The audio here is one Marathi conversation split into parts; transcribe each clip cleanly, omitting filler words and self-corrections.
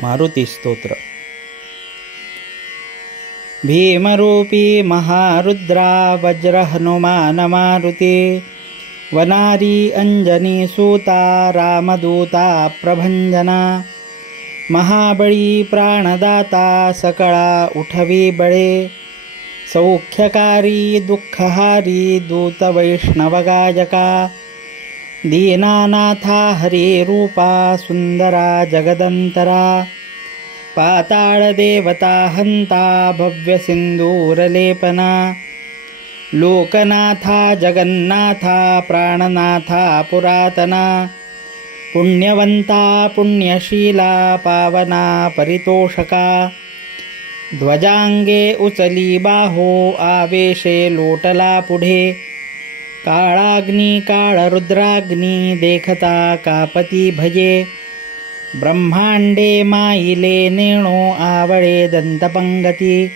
मारुती स्तोत्र. भीमरूपी महारुद्रा वज्र हनुमान मारुती, वनारी अंजनी सूता रामदूता प्रभंजना, महाबळी प्राणदाता सकळा उठवी बळे, सौख्यकारी दुःखहारी दूत वैष्णवगायका, दीनानाथा हरी रूपा सुंदरा जगदंतरा, पाताळ देवता हंता भव्य सिंदूरलेपना, लोकनाथा जगन्नाथा प्राणनाथा पुरातना, पुण्यवंता पुण्यशीला पावना परितोषका, ध्वजांगे उचली बाहो आवेशे लोटला पुढे, काळाग्नी काळरुद्राग्नी देखता कापती भजे, ब्रह्मांडे माईले नेणो आवळे दंतपंगती,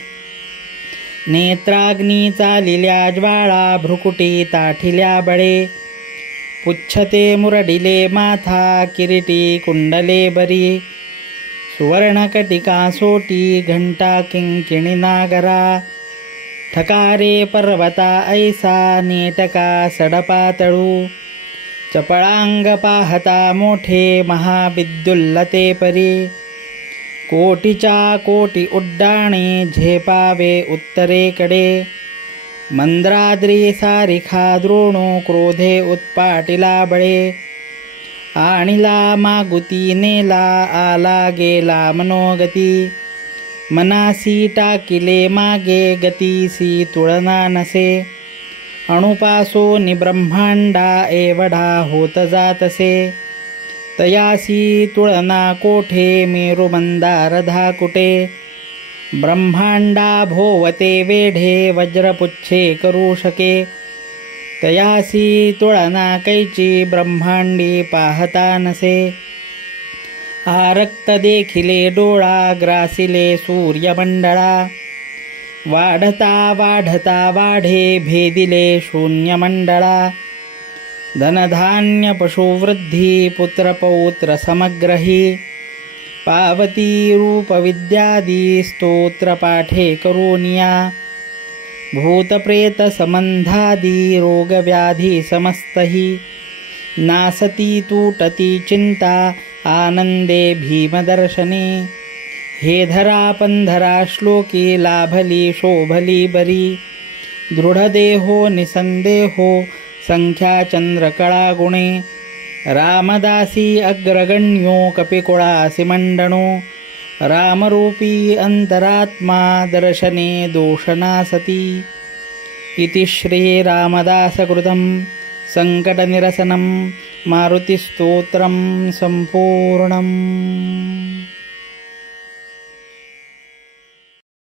नेत्राग्नी चालिल्या ज्वाळा भ्रुकुटी ताठिल्या बळे, पुच्छते मुरडिले माथा किरीटी कुंडले बरी, सुवर्णकटिका सोटी घंटा किंकिणी नागरा, ठकारे पर्वता ऐसा नेटका सडपातळू, चपळांग पाहता मोठे महाविद्युल्लते परी, कोटीच्या कोटी उड्डाणे झेपावे उत्तरेकडे, मंद्राद्री सारिखा द्रोणो क्रोधे उत्पाटिला बळे, आणिला मागुती नेला आला गेला मनोगती, मनासी टाकिले मागे गतीसी तुळना नसे, अणुपासो निब्रह्मांडा एवढा होत जातसे, तयासी तुळना कोठे मेरु मंदार धाकुटे, ब्रह्मांडा भोवते वेढे वज्रपुच्छे करू शके, तयासी तुळना कैची ब्रह्मांडी पाहता नसे, आरक्त देखिले डोळा ग्रासिले सूर्यमंडळा, वाढता वाढता वाढे भेदिले शून्यमंडळा, धनधान्य पशुवृद्धी पुत्रपौत्र समग्रही, पावती रूपविद्यादी स्तोत्रपाठे करोनिया, भूतप्रेत संबंधादी रोगव्याधी समस्तही, नासती तुटती चिंता आनंदे भीमदर्शने, हे धरा पंधरा श्लोकी लाभली शोभली बरी, दृढदेहो निसंदेहो संख्या चंद्रकळा गुणे, रामदासी अग्रगण्यो कपिकुळासी मंडनो, रामरूपी अंतरात्मा दर्शने दोषनासती, इति श्री रामदासकृतं संकटनिरसनं मारुतिस्तोत्रं संपूर्णम्.